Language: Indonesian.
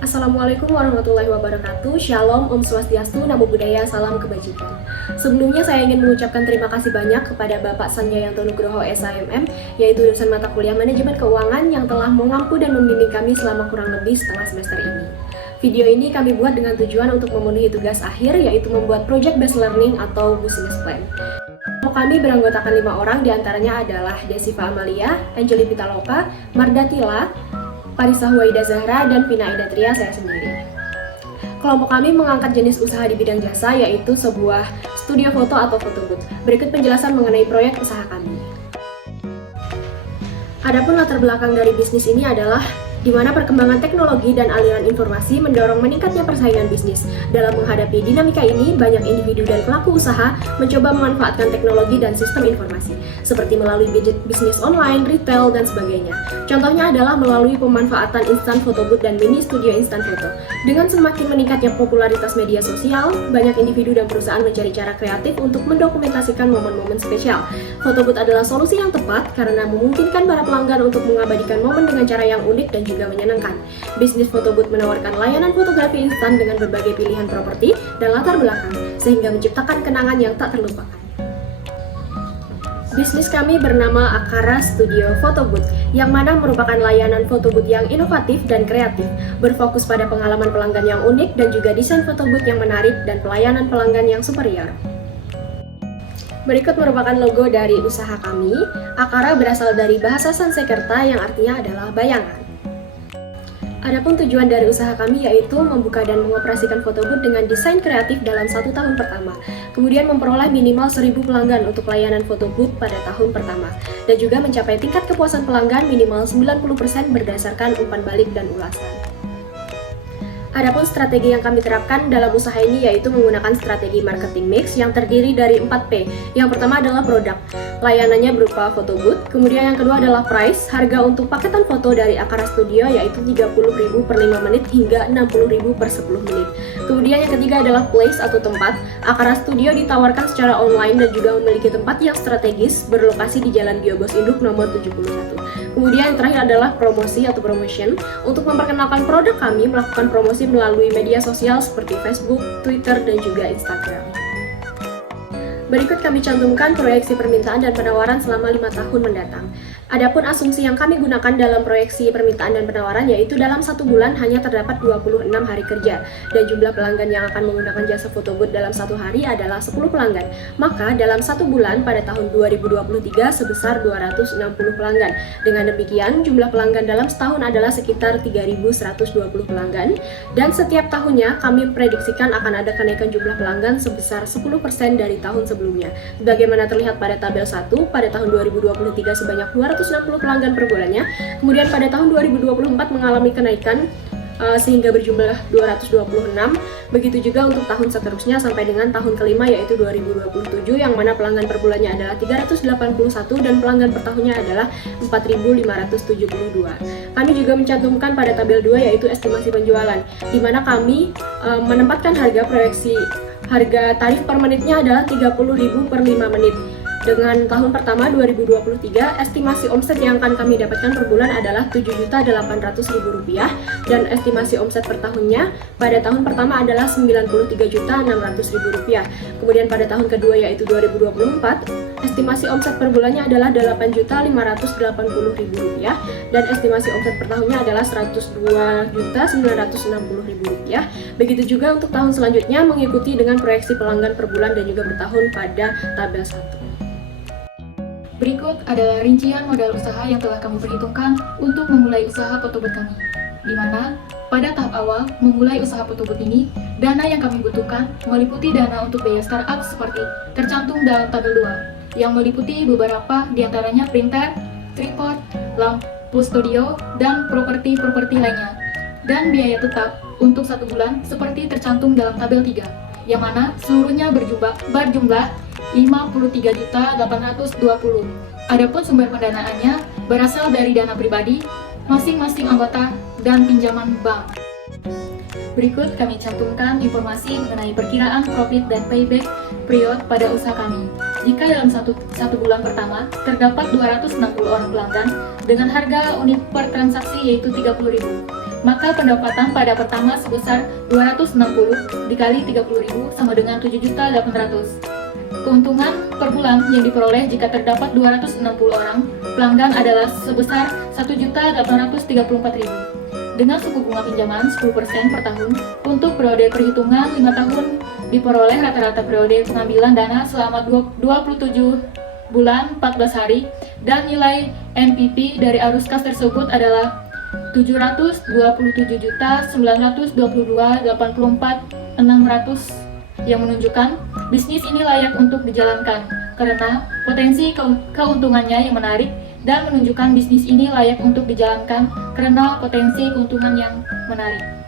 Assalamualaikum warahmatullahi wabarakatuh. Shalom, Om Swastiastu, Namo Buddhaya, Salam Kebajikan. Sebelumnya saya ingin mengucapkan terima kasih banyak kepada Bapak Sanjayanto Nugroho SIMM, yaitu dosen mata kuliah Manajemen Keuangan yang telah mengampu dan membimbing kami selama kurang lebih setengah semester ini. Video ini kami buat dengan tujuan untuk memenuhi tugas akhir, yaitu membuat Project Based Learning atau Business Plan. Kami beranggotakan 5 orang, diantaranya adalah Desiva Amalia, Angeli Pitaloka, Mardatila, Parisa Huwaida Zahra, dan Pina Idatria, saya sendiri. Kelompok kami mengangkat jenis usaha di bidang jasa, yaitu sebuah studio foto atau foto booth. Berikut penjelasan mengenai proyek usaha kami. Adapun latar belakang dari bisnis ini adalah di mana perkembangan teknologi dan aliran informasi mendorong meningkatnya persaingan bisnis. Dalam menghadapi dinamika ini, banyak individu dan pelaku usaha mencoba memanfaatkan teknologi dan sistem informasi, seperti melalui bisnis online, retail, dan sebagainya. Contohnya adalah melalui pemanfaatan instan foto booth dan mini studio instan foto. Dengan semakin meningkatnya popularitas media sosial, banyak individu dan perusahaan mencari cara kreatif untuk mendokumentasikan momen-momen spesial. Foto booth adalah solusi yang tepat karena memungkinkan para pelanggan untuk mengabadikan momen dengan cara yang unik dan juga menyenangkan. Bisnis foto booth menawarkan layanan fotografi instan dengan berbagai pilihan properti dan latar belakang, sehingga menciptakan kenangan yang tak terlupakan. Bisnis kami bernama Akara Studio Photo Booth, yang mana merupakan layanan foto booth yang inovatif dan kreatif, berfokus pada pengalaman pelanggan yang unik dan juga desain foto booth yang menarik dan pelayanan pelanggan yang superior. Berikut merupakan logo dari usaha kami. Akara berasal dari bahasa Sanskerta yang artinya adalah bayangan. Adapun tujuan dari usaha kami yaitu membuka dan mengoperasikan foto booth dengan desain kreatif dalam 1 tahun pertama, kemudian memperoleh minimal 1.000 pelanggan untuk layanan foto booth pada tahun pertama, dan juga mencapai tingkat kepuasan pelanggan minimal 90% berdasarkan umpan balik dan ulasan. Adapun strategi yang kami terapkan dalam usaha ini yaitu menggunakan strategi marketing mix yang terdiri dari 4P. Yang pertama adalah produk. Layanannya berupa foto booth. Kemudian yang kedua adalah price. Harga untuk paketan foto dari Akara Studio yaitu 30.000 per 5 menit hingga 60.000 per 10 menit. Kemudian yang ketiga adalah place atau tempat. Akara Studio ditawarkan secara online dan juga memiliki tempat yang strategis berlokasi di Jalan Biobos Induk nomor 71. Kemudian yang terakhir adalah promosi atau promotion. Untuk memperkenalkan produk kami melakukan promosi melalui media sosial seperti Facebook, Twitter, dan juga Instagram. Berikut kami cantumkan proyeksi permintaan dan penawaran selama 5 tahun mendatang. Adapun asumsi yang kami gunakan dalam proyeksi permintaan dan penawaran yaitu dalam 1 bulan hanya terdapat 26 hari kerja, dan jumlah pelanggan yang akan menggunakan jasa foto booth dalam 1 hari adalah 10 pelanggan. Maka dalam 1 bulan pada tahun 2023 sebesar 260 pelanggan. Dengan demikian jumlah pelanggan dalam setahun adalah sekitar 3.120 pelanggan, dan setiap tahunnya kami prediksikan akan ada kenaikan jumlah pelanggan sebesar 10% dari tahun sebelumnya. Sebagaimana terlihat pada tabel 1, pada tahun 2023 sebanyak 260 pelanggan per bulannya, kemudian pada tahun 2024 mengalami kenaikan sehingga berjumlah 226. Begitu juga untuk tahun seterusnya sampai dengan tahun kelima yaitu 2027, yang mana pelanggan per bulannya adalah 381 dan pelanggan per tahunnya adalah 4.572. Kami juga mencantumkan pada tabel 2 yaitu estimasi penjualan, di mana kami menempatkan harga proyeksi harga tarif per menitnya adalah 30.000 per 5 menit. Dengan tahun pertama 2023, estimasi omset yang akan kami dapatkan per bulan adalah Rp7.800.000 dan estimasi omset per tahunnya pada tahun pertama adalah Rp93.600.000. Kemudian pada tahun kedua yaitu 2024, estimasi omset per bulannya adalah Rp8.580.000 dan estimasi omset per tahunnya adalah Rp102.960.000. Begitu juga untuk tahun selanjutnya mengikuti dengan proyeksi pelanggan per bulan dan juga bertahun pada tabel 1. Berikut adalah rincian modal usaha yang telah kami perhitungkan untuk memulai usaha foto booth kami, di mana pada tahap awal memulai usaha foto booth ini, dana yang kami butuhkan meliputi dana untuk biaya startup seperti tercantum dalam tabel 2, yang meliputi beberapa diantaranya printer, tripod, lampu studio, dan properti lainnya, dan biaya tetap untuk 1 bulan seperti tercantum dalam tabel 3, yang mana seluruhnya berjumlah Rp53.820. Adapun sumber pendanaannya berasal dari dana pribadi masing-masing anggota dan pinjaman bank. Berikut kami cantumkan informasi mengenai perkiraan profit dan payback period pada usaha kami. Jika dalam satu bulan pertama terdapat 260 orang pelanggan dengan harga unit per transaksi yaitu 30.000, maka pendapatan pada pertama sebesar 260 dikali 30.000 sama dengan 7.800.000. Keuntungan per bulan yang diperoleh jika terdapat 260 orang pelanggan adalah sebesar 1.834.000. Dengan suku bunga pinjaman 10% per tahun untuk periode perhitungan 5 tahun diperoleh rata-rata periode pengambilan dana selama 27 bulan 14 hari dan nilai NPP dari arus kas tersebut adalah 727.922.84.600 yang menunjukkan bisnis ini layak untuk dijalankan karena potensi keuntungannya yang menarik dan menunjukkan bisnis ini layak untuk dijalankan karena potensi keuntungan yang menarik.